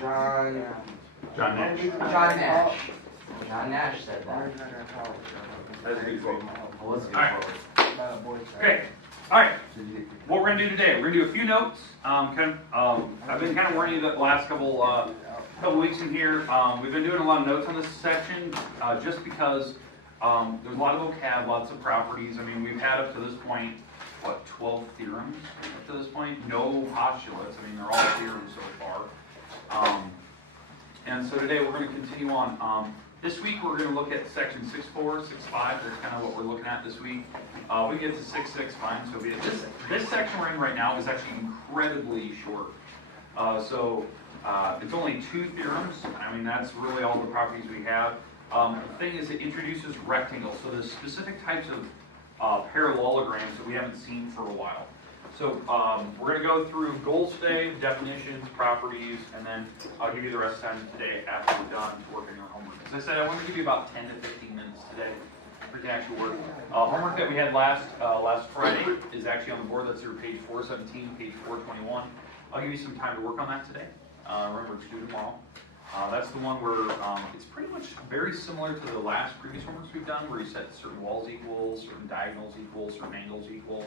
John Nash. John Nash. John Nash said that. That's a good quote. Well, let's go All right. forward. Okay. All right. What we're gonna do today? We're gonna do a few notes. I've been kind of warning you that the last couple weeks in here. We've been doing a lot of notes on this section, just because there's a lot of vocab, lots of properties. I mean, we've had up to this point, what, 12 theorems up to this point? No postulates. I mean, they're all theorems so far. And so today we're going to continue on. This week we're going to look at section 6.4, 6.5. That's kind of what we're looking at this week. We get to 6.6, fine. So be it. This section we're in right now is actually incredibly short. It's only 2 theorems. I mean, that's really all the properties we have. The thing is, it introduces rectangles. So there's specific types of parallelograms that we haven't seen for a while. So we're going to go through goals today, definitions, properties, and then I'll give you the rest of the time today after we're done to work on your homework. As I said, I want to give you about 10 to 15 minutes today for the actual work. Homework that we had last Friday is actually on the board. That's your page 417, page 421. I'll give you some time to work on that today. Remember, it's due tomorrow. That's the one where it's pretty much very similar to the last previous homeworks we've done, where you set certain walls equal, certain diagonals equal, certain angles equal.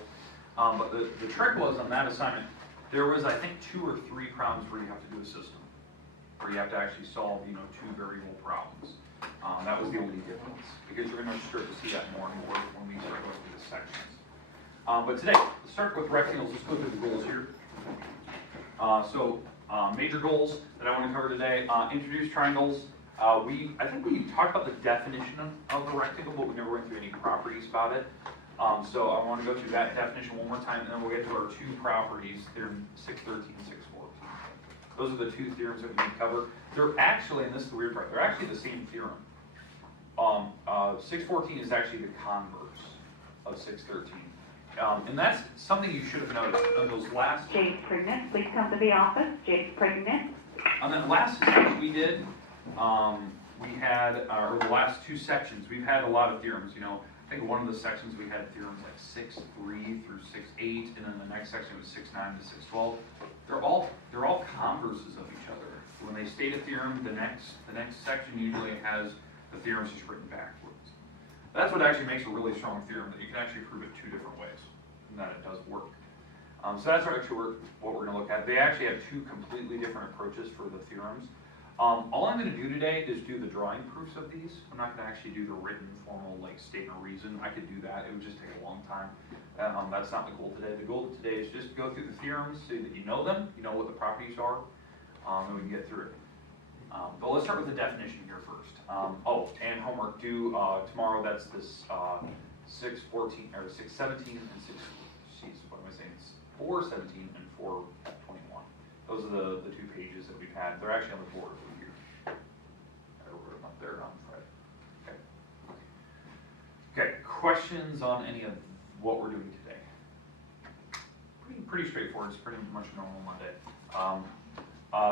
But the trick was on that assignment, there was, I think, 2 or 3 problems where you have to do a system, where you have to actually solve, 2 variable problems. That was the only difference, because you're going to start to see that more and more when we start going through the sections. But today, let's start with rectangles. Let's go through the goals here. Major goals that I want to cover today, introduce triangles. I think we talked about the definition of a rectangle, but we never went through any properties about it. So I want to go through that definition one more time, and then we'll get to our 2 properties, Theorem 6.13 and 6.14. Those are the 2 theorems that we need to cover. They're actually, and this is the weird part, they're actually the same theorem. 6.14 is actually the converse of 6.13. And that's something you should have noticed on those last... James Pregnant, please come to the office. James Pregnant. On that last section we did, we had, or the last 2 sections, we've had a lot of theorems. I think one of the sections we had theorems like 6.3 through 6.8, and then the next section was 6.9 to 6.12. They're all converses of each other. When they state a theorem, the next section usually has the theorems just written backwards. That's what actually makes a really strong theorem, that you can actually prove it 2 different ways, and that it does work. So that's actually what we're going to look at. They actually have 2 completely different approaches for the theorems. All I'm going to do today is do the drawing proofs of these. I'm not going to actually do the written, formal, statement of reason. I could do that. It would just take a long time. That's not the goal today. The goal today is just to go through the theorems so that you know them, you know what the properties are, and we can get through it. But let's start with the definition here first. And homework due tomorrow. That's this 6.14 or 6.17 and 4.17 and 4.21. Those are the 2 pages that we've had. They're actually on the board over here. I wrote them up there on Friday. Okay, questions on any of what we're doing today? Pretty straightforward. It's pretty much a normal Monday.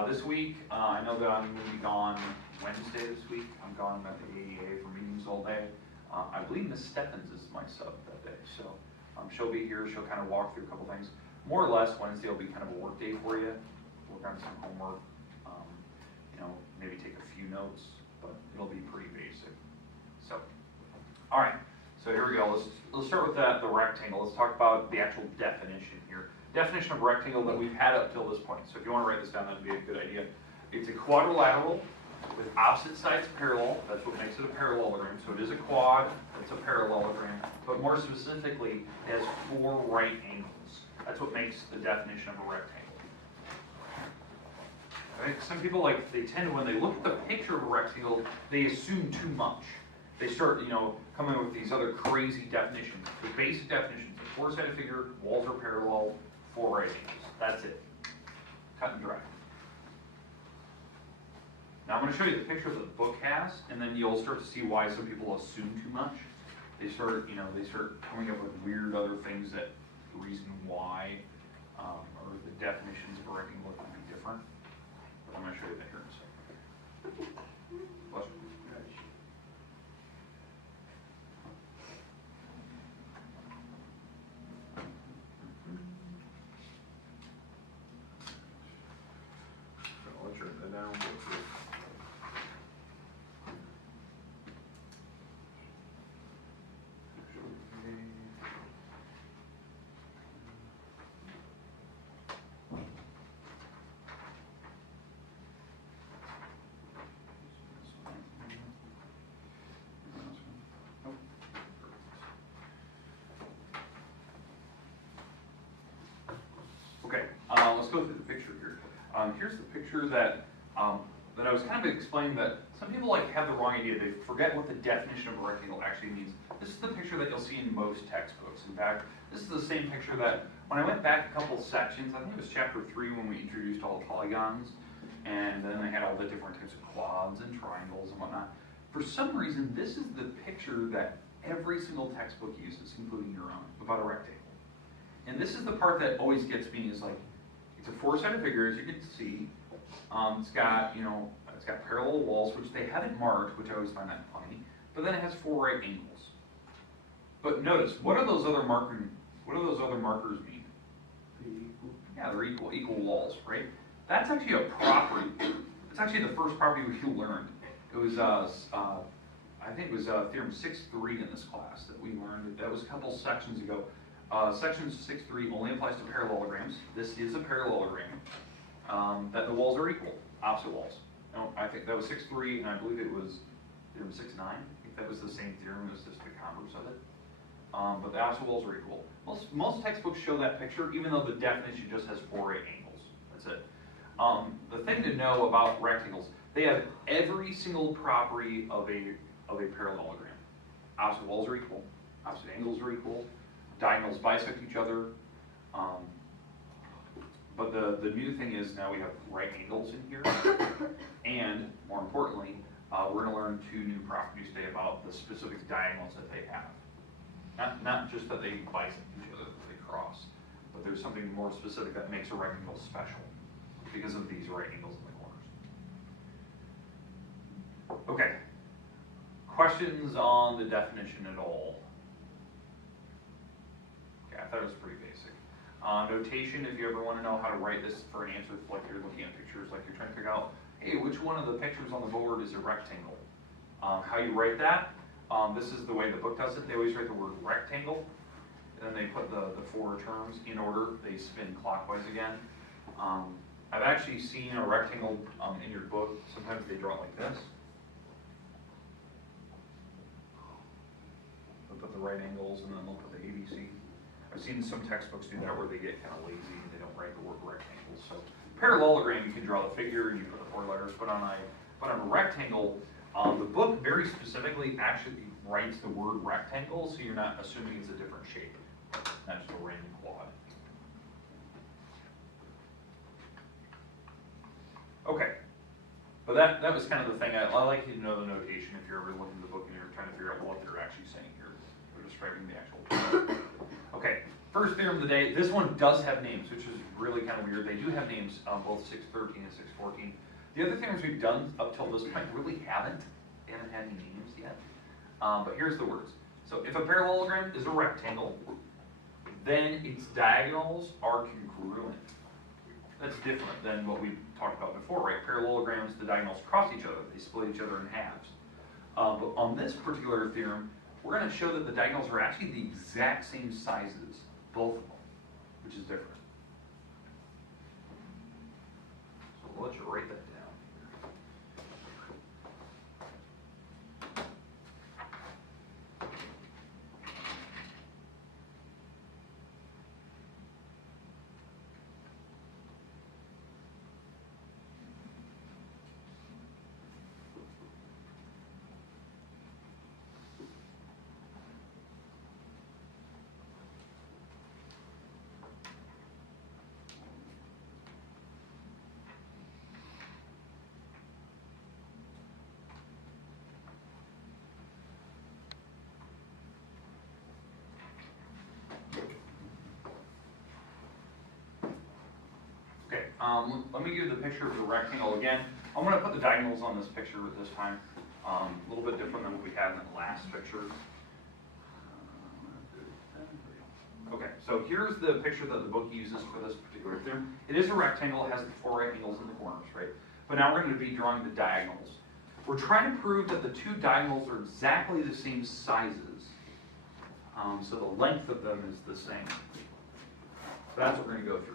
This week, I know that I'm going to be gone Wednesday this week. I'm gone at the AEA for meetings all day. I believe Miss Steffens is my sub that day, so she'll be here. She'll kind of walk through a couple things. More or less, Wednesday will be kind of a work day for you. Work on some homework, maybe take a few notes, but it'll be pretty basic. So, all right. So here we go. Let's start with the rectangle. Let's talk about the actual definition here. Definition of rectangle that we've had up till this point. So if you want to write this down, that'd be a good idea. It's a quadrilateral with opposite sides parallel. That's what makes it a parallelogram. So it is a quad. It's a parallelogram. But more specifically, it has 4 right angles. That's what makes the definition of a rectangle. Right? Some people, they tend to, when they look at the picture of a rectangle, they assume too much. They start, coming up with these other crazy definitions. The basic definitions: a 4-sided figure, walls are parallel, 4 right angles. That's it. Cut and dry. Now I'm going to show you the picture that the book has, and then you'll start to see why some people assume too much. They start coming up with weird other things that the reason why, or the definitions of a rectangle can be different. I'm going to show you that here in a second. Bless you. So let's write that down. let's go through the picture here. Here's the picture that that I was kind of explaining that some people like have the wrong idea. They forget what the definition of a rectangle actually means. This is the picture that you'll see in most textbooks. In fact, this is the same picture that when I went back a couple sections, I think it was chapter 3 when we introduced all the polygons, and then they had all the different types of quads and triangles and whatnot. For some reason, this is the picture that every single textbook uses, including your own, about a rectangle. And this is the part that always gets me, is like, it's a four-sided figure, as you can see. It's got, it's got parallel walls, which they haven't marked, which I always find that funny. But then it has 4 right angles. But notice, what do those other markers mean? Yeah, they're equal walls, right? That's actually a property. It's actually the first property we learned. It was, I think it was Theorem 6.3 in this class that we learned. That was a couple sections ago. Section 6.3 only applies to parallelograms. This is a parallelogram. That the walls are equal, opposite walls. No, I think that was 6.3, and I believe it was Theorem 6.9. I think that was the same theorem, it was just the converse of it. But the opposite walls are equal. Most textbooks show that picture, even though the definition just has 4 right angles. That's it. The thing to know about rectangles, they have every single property of a parallelogram. Opposite walls are equal, opposite angles are equal, diagonals bisect each other. But the new thing is now we have right angles in here, and more importantly, we're going to learn 2 new properties today about the specific diagonals that they have. Not just that they bisect each other, that they cross, but there's something more specific that makes a rectangle special because of these right angles in the corners. Okay. Questions on the definition at all? Okay, I thought it was pretty basic. Notation, if you ever want to know how to write this for an answer, like you're looking at pictures, like you're trying to figure out, hey, which one of the pictures on the board is a rectangle? How you write that, this is the way the book does it. They always write the word rectangle, and then they put the 4 terms in order. They spin clockwise again. I've actually seen a rectangle in your book. Sometimes they draw it like this. They'll put the right angles, and then they'll put the ABC. I've seen some textbooks do that where they get kind of lazy and they don't write the word rectangle. So parallelogram, you can draw the figure and you put the 4 letters. But on a rectangle, the book very specifically actually writes the word rectangle, so you're not assuming it's a different shape, not just a random quad. Okay, but that was kind of the thing. I like you to know the notation if you're ever looking at the book and you're trying to figure out what they're actually saying here. They're describing the actual. Okay, first theorem of the day. This one does have names, which is really kind of weird. They do have names, both 6.13 and 6.14. The other theorems we've done up till this point really haven't had any names yet. But here's the words. So if a parallelogram is a rectangle, then its diagonals are congruent. That's different than what we talked about before, right? Parallelograms, the diagonals cross each other. They split each other in halves. But on this particular theorem, we're going to show that the diagonals are actually the exact same sizes, both of them, which is different. So we'll let you write that down. Let me give you the picture of the rectangle again. I'm going to put the diagonals on this picture this time. A little bit different than what we had in the last picture. Okay, so here's the picture that the book uses for this particular theorem. It is a rectangle. It has the 4 right angles in the corners, right? But now we're going to be drawing the diagonals. We're trying to prove that the 2 diagonals are exactly the same sizes. So the length of them is the same. So that's what we're going to go through.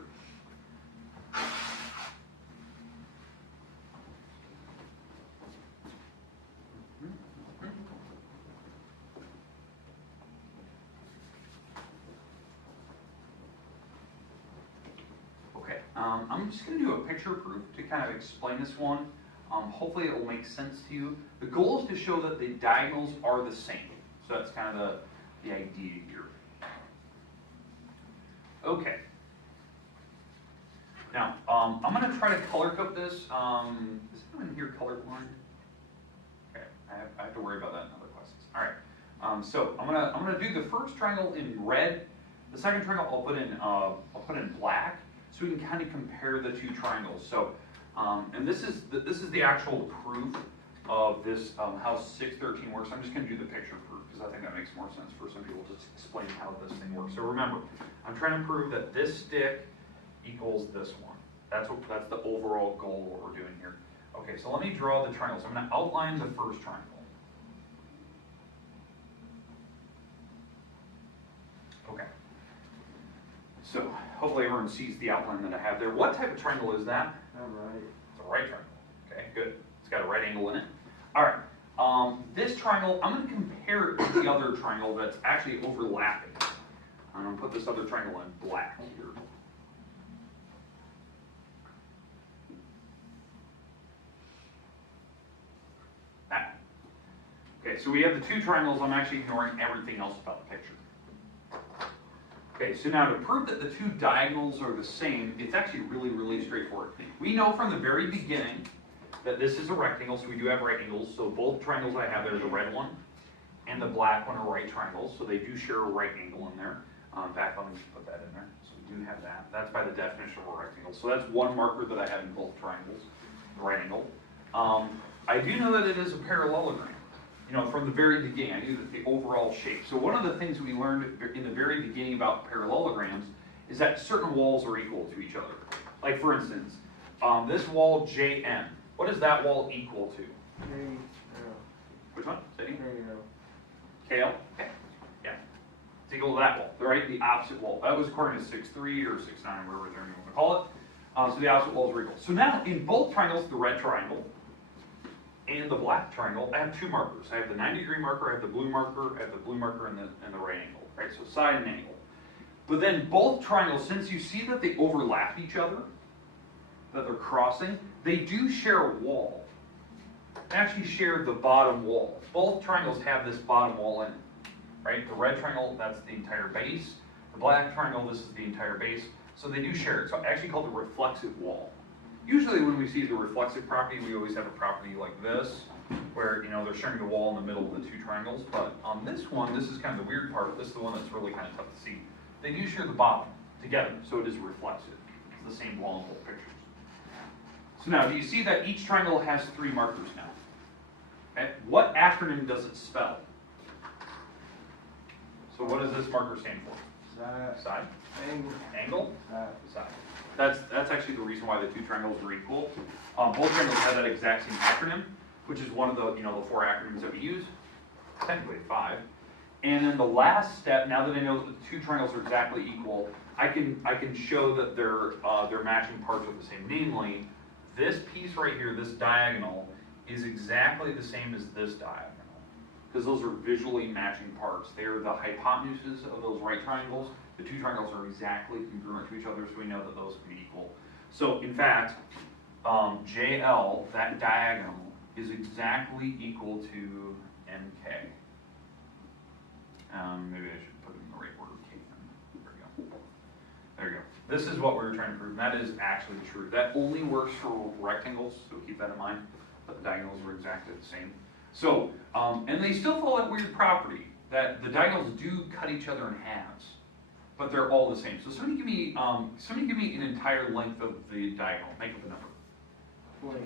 I'm just going to do a picture proof to kind of explain this one. Hopefully it will make sense to you. The goal is to show that the diagonals are the same. So that's kind of the idea here. Okay. Now, I'm going to try to color code this. Is anyone here colorblind? Okay, I have to worry about that in other classes. All right. So I'm gonna do the first triangle in red. The second triangle I'll put in black, so we can kind of compare the two triangles. So, and this is the actual proof of this how 613 works. I'm just going to do the picture proof because I think that makes more sense for some people to explain how this thing works. So remember, I'm trying to prove that this stick equals this one. That's the overall goal of what we're doing here. Okay, so let me draw the triangle. So I'm going to outline the first triangle. Okay. So hopefully everyone sees the outline that I have there. What type of triangle is that? All right. It's a right triangle. Okay, good. It's got a right angle in it. All right. This triangle, I'm going to compare it to the other triangle that's actually overlapping. I'm going to put this other triangle in black here. That. Okay, so we have the two triangles. I'm actually ignoring everything else about the picture. Okay, so now to prove that the two diagonals are the same, it's actually really, really straightforward. We know from the very beginning that this is a rectangle, so we do have right angles. So both triangles I have there, the red one and the black one, are right triangles. So they do share a right angle in there. In fact, let me just put that in there. So we do have that. That's by the definition of a rectangle. So that's one marker that I have in both triangles, the right angle. I do know that it is a parallelogram. You know, from the very beginning, I knew that the overall shape. So one of the things we learned in the very beginning about parallelograms is that certain walls are equal to each other. Like for instance, this wall JM, what is that wall equal to? KL. Which one? Say it. KL. KL? Okay. Yeah. It's equal to that wall, right? The opposite wall. That was according to 6'3" or 6'9", whatever you want to call it. So the opposite walls are equal. So now in both triangles, the red triangle and the black triangle, I have two markers. I have the 90-degree marker, I have the blue marker, I have the blue marker and the right angle, right? So side and angle. But then both triangles, since you see that they overlap each other, that they're crossing, they do share a wall. They actually share the bottom wall. Both triangles have this bottom wall in it, right? The red triangle, that's the entire base. The black triangle, this is the entire base. So they do share it. So I actually call it the reflexive wall. Usually when we see the reflexive property, we always have a property like this, where, you know, they're sharing the wall in the middle of the two triangles. But on this one, this is kind of the weird part. This is the one that's really kind of tough to see. They do share the bottom together, so it is reflexive. It's the same wall in both pictures. So now, do you see that each triangle has three markers now? Okay. What acronym does it spell? So what does this marker stand for? Side. Side? Angle. Angle? Side. Side. That's actually the reason why the two triangles are equal. Both triangles have that exact same acronym, which is one of the the four acronyms that we use. Technically 5. And then the last step, now that I know that the two triangles are exactly equal, I can show that their matching parts are the same. Namely, this piece right here, this diagonal, is exactly the same as this diagonal. Because those are visually matching parts. They are the hypotenuses of those right triangles. The two triangles are exactly congruent to each other, so we know that those can be equal. So, in fact, JL, that diagonal, is exactly equal to MK. Maybe I should put it in the right order. There we go. There you go. This is what we were trying to prove, and that is actually true. That only works for rectangles, so keep that in mind. But the diagonals are exactly the same. So, and they still follow that weird property that the diagonals do cut each other in halves, but they're all the same. So somebody give me an entire length of the diagonal. Make up a number. 20.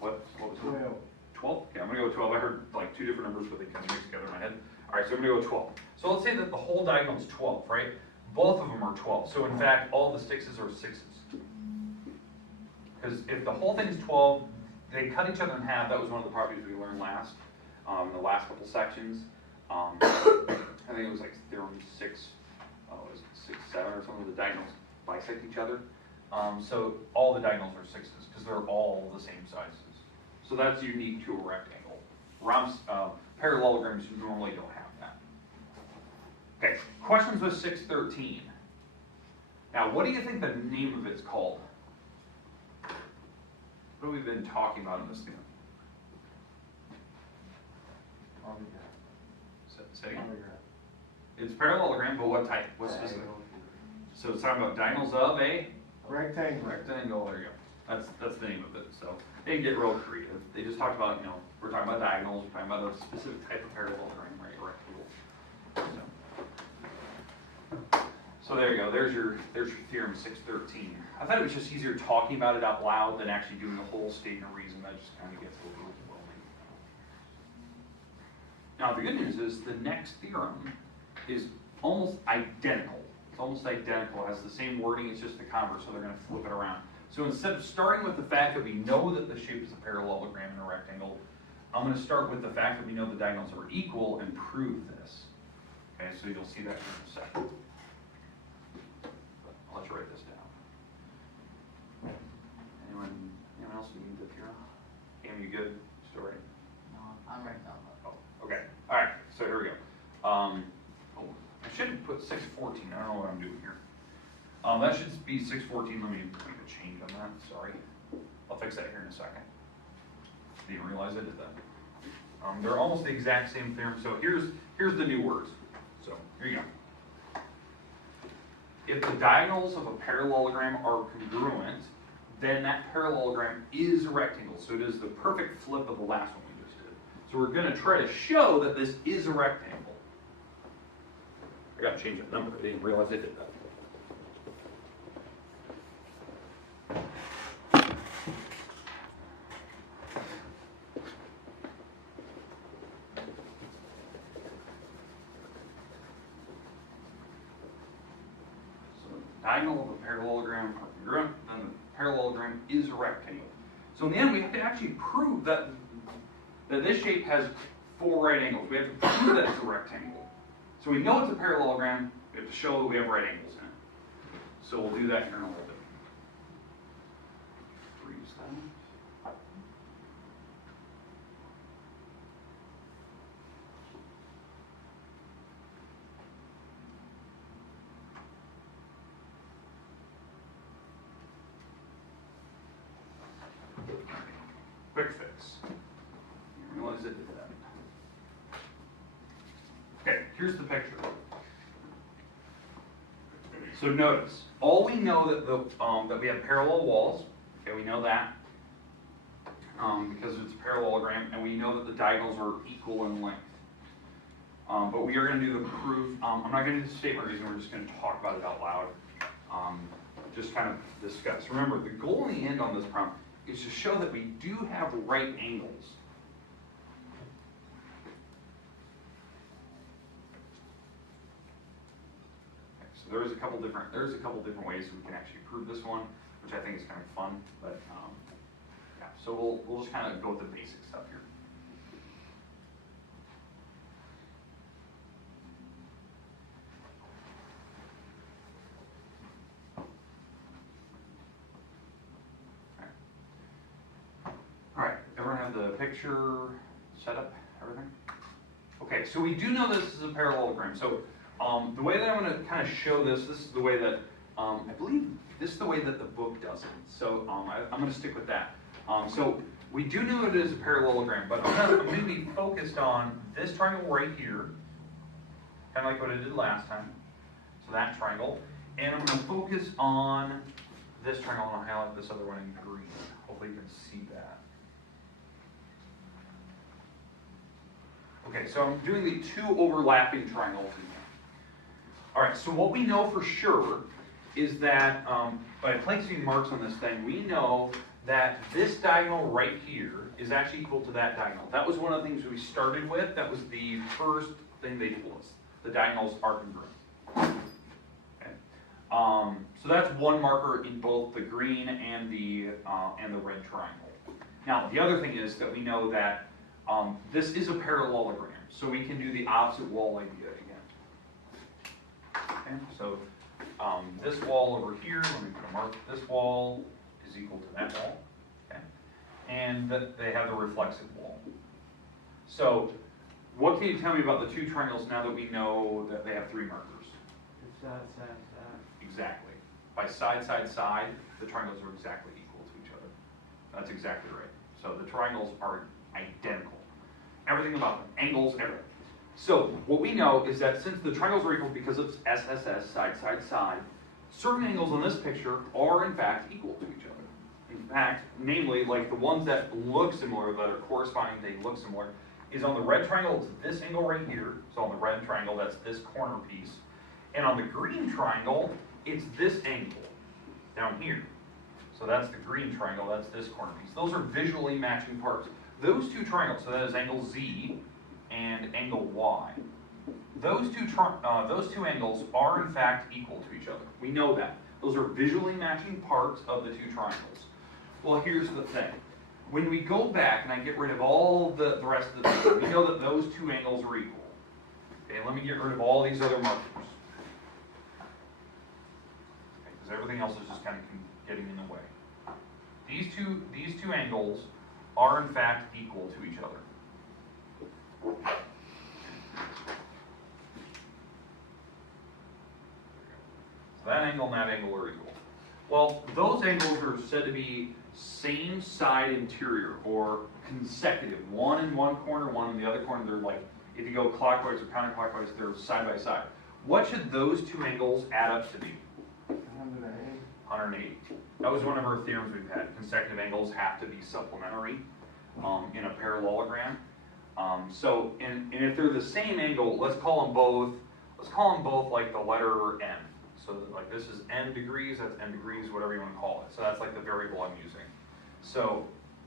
What was it? 12. 12? Okay, I'm gonna go with 12. I heard like two different numbers, but they kind of mix together in my head. All right, so I'm gonna go with 12. So let's say that the whole diagonal is 12, right? Both of them are 12. So in fact, all the sixes are 6s. Because if the whole thing is 12, they cut each other in half. That was one of the properties we learned last, in the last couple sections. I think it was like Theorem 6, was it 6, 7 or something, the diagonals bisect each other. So all the diagonals are 6s because they're all the same sizes. So that's unique to a rectangle. Parallelograms normally don't have that. Okay, questions with 613. Now, what do you think the name of it's called? What have we been talking about in this thing? Say again? It's parallelogram, but what type? What specific? So it's talking about diagonals of a Rectangle. rectangle. There you go. That's the name of it. So they didn't get real creative. They just talked about, you know, we're talking about diagonals. We're talking about a specific type of parallelogram, right? Rectangle. So there you go. There's your theorem 613. I thought it was just easier talking about it out loud than actually doing the whole statement of reason. That just kind of gets a little overwhelming. Now the good news is the next theorem is almost identical. It's almost identical. It has the same wording. It's just the converse. So they're going to flip it around. So instead of starting with the fact that we know that the shape is a parallelogram and a rectangle, I'm going to start with the fact that we know the diagonals are equal and prove this. Okay, so you'll see that here in a second. But let's write this down. Anyone else need the theorem? Am, you good? Story? No, I'm right now. Oh, okay. All right. So here we go. I should have put 614. I don't know what I'm doing here. That should be 614. Let me make a change on that. Sorry. I'll fix that here in a second. Didn't realize I did that. They're almost the exact same theorem. So here's the new words. So here you go. If the diagonals of a parallelogram are congruent, then that parallelogram is a rectangle. So it is the perfect flip of the last one we just did. So we're going to try to show that this is a rectangle. I got to change that number. I didn't realize I did that. Diagonal of a parallelogram are congruent, then the parallelogram is a rectangle. So in the end, we have to actually prove that this shape has 4 right angles. We have to prove that it's a rectangle. So we know it's a parallelogram. We have to show that we have right angles in it. So we'll do that here in a little bit. Freeze that. Quick fix. You realize it did that. Okay, here's the picture. So notice, all we know that we have parallel walls. Okay, we know that because it's a parallelogram, and we know that the diagonals are equal in length. But we are going to do the proof. I'm not going to do the statement reason. We're just going to talk about it out loud. Just kind of discuss. Remember, the goal in the end on this problem is to show that we do have right angles. Okay, so there's a couple different ways we can actually prove this one, which I think is kind of fun. But yeah, so we'll just kind of go with the basic stuff here. The picture set up, everything? Okay, so we do know this is a parallelogram. So the way that I'm going to kind of show this is the way that, I believe this is the way that the book does it. So I'm going to stick with that. So we do know it is a parallelogram, but I'm going to be focused on this triangle right here, kind of like what I did last time. So that triangle. And I'm going to focus on this triangle, and I'll highlight this other one in green. Hopefully you can see that. Okay, so I'm doing the 2 overlapping triangles again. All right, so what we know for sure is that by placing marks on this thing, we know that this diagonal right here is actually equal to that diagonal. That was one of the things we started with. That was the first thing they told us. The diagonals are congruent. Okay. So that's one marker in both the green and the red triangle. Now, the other thing is that we know that this is a parallelogram, so we can do the opposite wall idea again. Okay, so this wall over here, let me put a mark, this wall is equal to that wall, okay? And they have the reflexive wall. So what can you tell me about the 2 triangles now that we know that they have 3 markers? It's side, side, side. Exactly. By side, side, side, the triangles are exactly equal to each other. That's exactly right. So the triangles are identical. Everything about them, angles, everything. So what we know is that since the triangles are equal because of SSS, side, side, side, certain angles in this picture are in fact equal to each other. In fact, namely, like the ones that look similar, that are corresponding, they look similar, is on the red triangle, it's this angle right here. So on the red triangle, that's this corner piece. And on the green triangle, it's this angle down here. So that's the green triangle, that's this corner piece. Those are visually matching parts. Those two triangles, so that is angle Z and angle Y. Those two angles are in fact equal to each other. We know that. Those are visually matching parts of the two triangles. Well, here's the thing. When we go back and I get rid of all the rest of the picture, we know that those two angles are equal. Okay, let me get rid of all these other markers. Because everything else is just kind of getting in the way. These two angles are in fact equal to each other. So that angle and that angle are equal. Well, those angles are said to be same side interior or consecutive. One in one corner, one in the other corner. They're like, if you go clockwise or counterclockwise, they're side by side. What should those two angles add up to be? 180. That was one of our theorems we've had. Consecutive angles have to be supplementary in a parallelogram. And if they're the same angle, let's call them both like the letter n. So that, like this is n degrees, that's n degrees, whatever you want to call it. So that's like the variable I'm using. So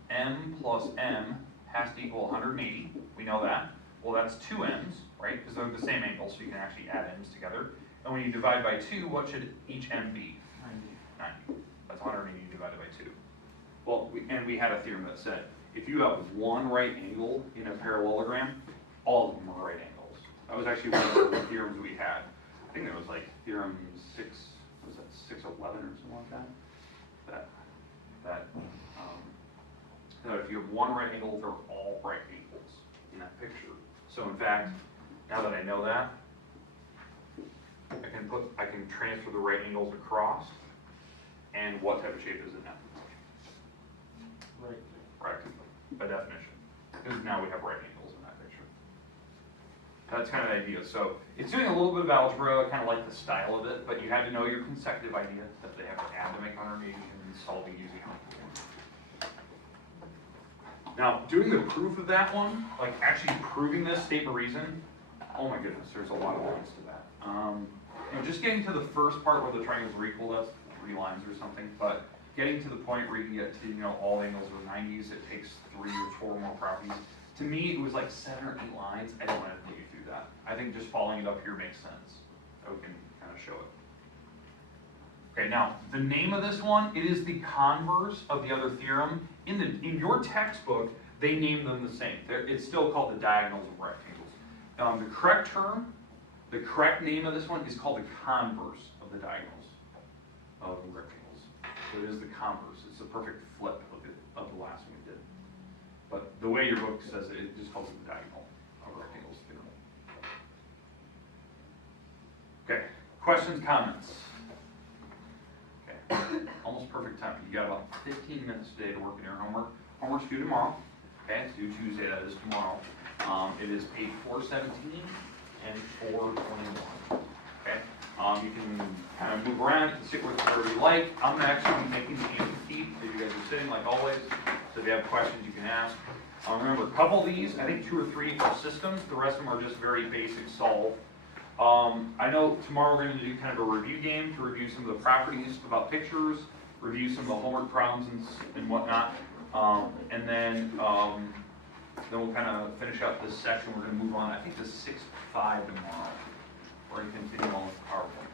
m plus m has to equal 180. We know that. Well, that's two m's, right? Because they're the same angle, so you can actually add m's together. And when you divide by 2, what should each m be? 90. That's 180 divided by 2. Well, we had a theorem that said if you have one right angle in a parallelogram, all of them are right angles. That was actually one of the theorems we had. I think it was like theorem 611 or something like that. That if you have one right angle, they're all right angles in that picture. So in fact, now that I know that, I can transfer the right angles across. And what type of shape is it now? Right. Rectangle, by definition. Because now we have right angles in that picture. That's kind of the idea. So it's doing a little bit of algebra, kind of like the style of it, but you had to know your consecutive idea that they have to add to make 180 and solving using algebra. Now, doing the proof of that one, like actually proving this statement of reason, oh my goodness, there's a lot of lines to that. Just getting to the first part where the triangles are equal, that's 3 lines or something, but getting to the point where you can get to, all angles are 90s, it takes 3 or 4 more properties. To me, it was like 7 or 8 lines. I don't want to take you through that. I think just following it up here makes sense. So we can kind of show it. Okay, now, the name of this one, it is the converse of the other theorem. In your textbook, they name them the same. It's still called the diagonals of rectangles. The correct term, the correct name of this one is called the converse of the diagonals of the rectangles. So it is the converse. It's the perfect flip of the last one we did. But the way your book says it, it just calls it the diagonal of rectangles theorem. Okay, questions, comments? Okay, almost perfect time. You got about 15 minutes today to work in your homework. Homework's due tomorrow. Okay, it's due Tuesday, that is tomorrow. It is page 417 and 421. Okay, you can kind of move around, you can sit wherever you like. I'm actually making the answer sheet as you guys are sitting, like always. So if you have questions, you can ask. Remember, a couple of these, I think 2 or 3 are systems. The rest of them are just very basic solve. I know tomorrow we're going to do kind of a review game to review some of the properties about pictures, review some of the homework problems and whatnot. And then we'll kind of finish up this section. We're going to move on, I think, to 6.5 tomorrow. We're going to continue on with PowerPoint.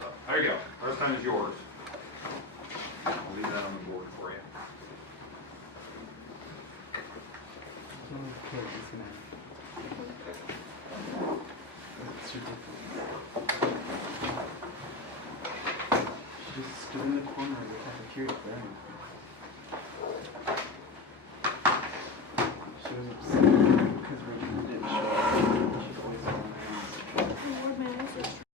So, there you go. The rest time is yours. I'll leave that on the board for you. Okay, isn't it? It's ridiculous. She just stood in the corner of the cafeteria for everything.